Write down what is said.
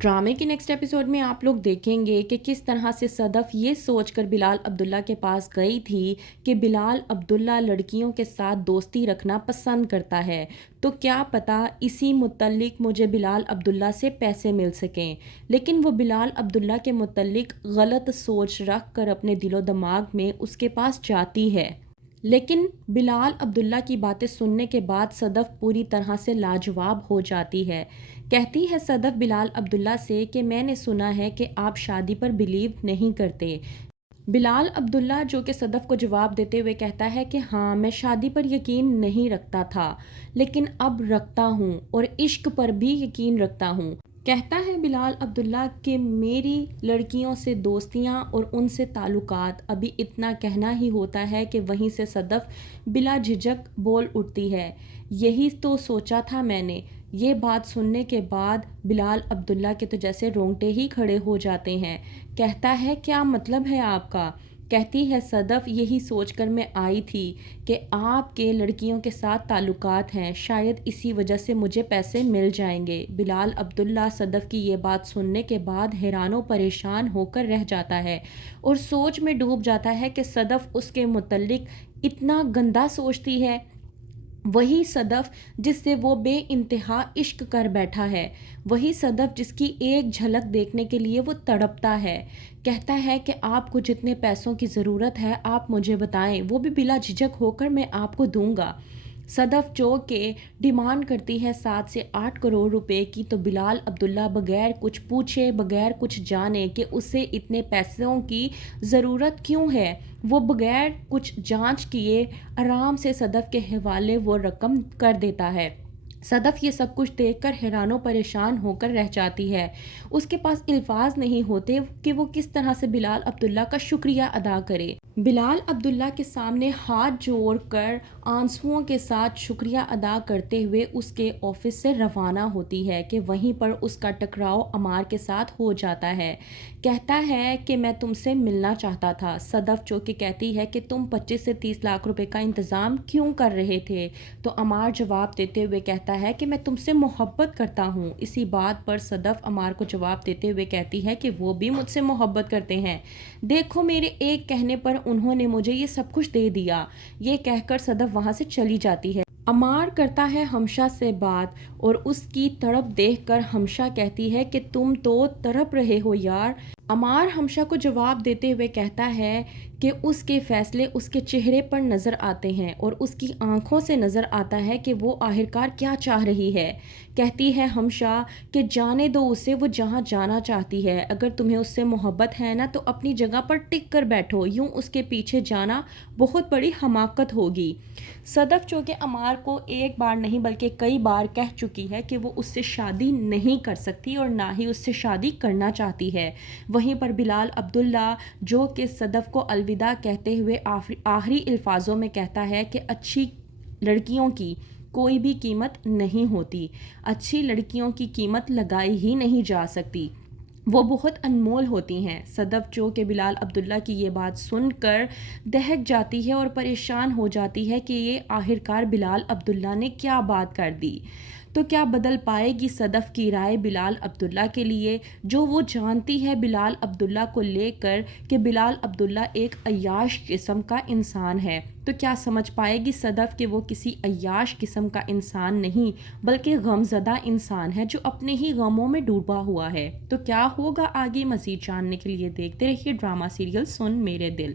ڈرامے کے next episode میں آپ لوگ دیکھیں گے کہ کس طرح سے صدف یہ سوچ کر بلال عبداللہ کے پاس گئی تھی کہ بلال عبداللہ لڑکیوں کے ساتھ دوستی رکھنا پسند کرتا ہے، تو کیا پتہ اسی متعلق مجھے بلال عبداللہ سے پیسے مل سکیں۔ لیکن وہ بلال عبداللہ کے متعلق غلط سوچ رکھ کر اپنے دل و دماغ میں اس کے پاس جاتی ہے۔ لیکن بلال عبداللہ کی باتیں سننے کے بعد صدف پوری طرح سے لاجواب ہو جاتی ہے۔ کہتی ہے صدف بلال عبداللہ سے کہ میں نے سنا ہے کہ آپ شادی پر بلیو نہیں کرتے۔ بلال عبداللہ جو کہ صدف کو جواب دیتے ہوئے کہتا ہے کہ ہاں میں شادی پر یقین نہیں رکھتا تھا، لیکن اب رکھتا ہوں اور عشق پر بھی یقین رکھتا ہوں۔ کہتا ہے بلال عبداللہ کہ میری لڑکیوں سے دوستیاں اور ان سے تعلقات، ابھی اتنا کہنا ہی ہوتا ہے کہ وہیں سے صدف بلا جھجک بول اٹھتی ہے، یہی تو سوچا تھا میں نے۔ یہ بات سننے کے بعد بلال عبداللہ کے تو جیسے رونگٹے ہی کھڑے ہو جاتے ہیں۔ کہتا ہے کیا مطلب ہے آپ کا؟ کہتی ہے صدف یہی سوچ کر میں آئی تھی کہ آپ کے لڑکیوں کے ساتھ تعلقات ہیں، شاید اسی وجہ سے مجھے پیسے مل جائیں گے۔ بلال عبداللہ صدف کی یہ بات سننے کے بعد حیران و پریشان ہو کر رہ جاتا ہے اور سوچ میں ڈوب جاتا ہے کہ صدف اس کے متعلق اتنا گندا سوچتی ہے۔ وہی صدف جس سے وہ بے انتہا عشق کر بیٹھا ہے، وہی صدف جس کی ایک جھلک دیکھنے کے لیے وہ تڑپتا ہے۔ کہتا ہے کہ آپ کو جتنے پیسوں کی ضرورت ہے آپ مجھے بتائیں، وہ بھی بلا جھجک ہو کر میں آپ کو دوں گا۔ صدف جو کہ ڈیمانڈ کرتی ہے 7 سے 8 کروڑ روپے کی، تو بلال عبداللہ بغیر کچھ پوچھے بغیر کچھ جانے کہ اسے اتنے پیسوں کی ضرورت کیوں ہے، وہ بغیر کچھ جانچ کیے آرام سے صدف کے حوالے وہ رقم کر دیتا ہے۔ صدف یہ سب کچھ دیکھ کر حیران و پریشان ہو کر رہ جاتی ہے۔ اس کے پاس الفاظ نہیں ہوتے کہ وہ کس طرح سے بلال عبداللہ کا شکریہ ادا کرے۔ بلال عبداللہ کے سامنے ہاتھ جوڑ کر آنسوؤں کے ساتھ شکریہ ادا کرتے ہوئے اس کے آفس سے روانہ ہوتی ہے کہ وہیں پر اس کا ٹکراؤ عمار کے ساتھ ہو جاتا ہے۔ کہتا ہے کہ میں تم سے ملنا چاہتا تھا۔ صدف جو کہ کہتی ہے کہ تم 25 سے 30 لاکھ روپے کا انتظام کیوں کر رہے تھے، تو عمار جواب دیتے ہوئے کہتا ہے کہ میں تم سے محبت کرتا ہوں۔ اسی بات پر صدف عمار کو جواب دیتے ہوئے کہتی ہے کہ وہ بھی مجھ سے محبت کرتے ہیں، دیکھو میرے ایک کہنے پر انہوں نے مجھے یہ سب کچھ دے دیا۔ یہ کہہ کر صدف وہاں سے چلی جاتی ہے۔ عمار کرتا ہے ہمشا سے بات اور اس کی تڑپ دیکھ کر ہمشا کہتی ہے کہ تم تو تڑپ رہے ہو یار۔ عمار ہمشا کو جواب دیتے ہوئے کہتا ہے کہ اس کے فیصلے اس کے چہرے پر نظر آتے ہیں اور اس کی آنکھوں سے نظر آتا ہے کہ وہ آخرکار کیا چاہ رہی ہے۔ کہتی ہے ہمشا کہ جانے دو اسے، وہ جہاں جانا چاہتی ہے، اگر تمہیں اس سے محبت ہے نا تو اپنی جگہ پر ٹک کر بیٹھو، یوں اس کے پیچھے جانا بہت بڑی حماقت ہوگی۔ صدف جو کہ عمار کو ایک بار نہیں بلکہ کئی بار کہہ چکی ہے کہ وہ اس سے شادی نہیں کر سکتی اور نہ ہی اس سے شادی کرنا چاہتی ہے۔ وہیں پر بلال عبداللہ جو کہ صدف کو الوداع کہتے ہوئے آخری الفاظوں میں کہتا ہے کہ اچھی لڑکیوں کی کوئی بھی قیمت نہیں ہوتی، اچھی لڑکیوں کی قیمت لگائی ہی نہیں جا سکتی، وہ بہت انمول ہوتی ہیں۔ صدف جو کہ بلال عبداللہ کی یہ بات سن کر دہک جاتی ہے اور پریشان ہو جاتی ہے کہ یہ آخرکار بلال عبداللہ نے کیا بات کر دی۔ تو کیا بدل پائے گی صدف کی رائے بلال عبداللہ کے لیے، جو وہ جانتی ہے بلال عبداللہ کو لے کر کہ بلال عبداللہ ایک عیاش قسم کا انسان ہے؟ تو کیا سمجھ پائے گی صدف کہ وہ کسی عیاش قسم کا انسان نہیں بلکہ غمزدہ انسان ہے جو اپنے ہی غموں میں ڈوبا ہوا ہے؟ تو کیا ہوگا آگے؟ مزید جاننے کے لیے دیکھتے رہیے ڈرامہ سیریل سن میرے دل۔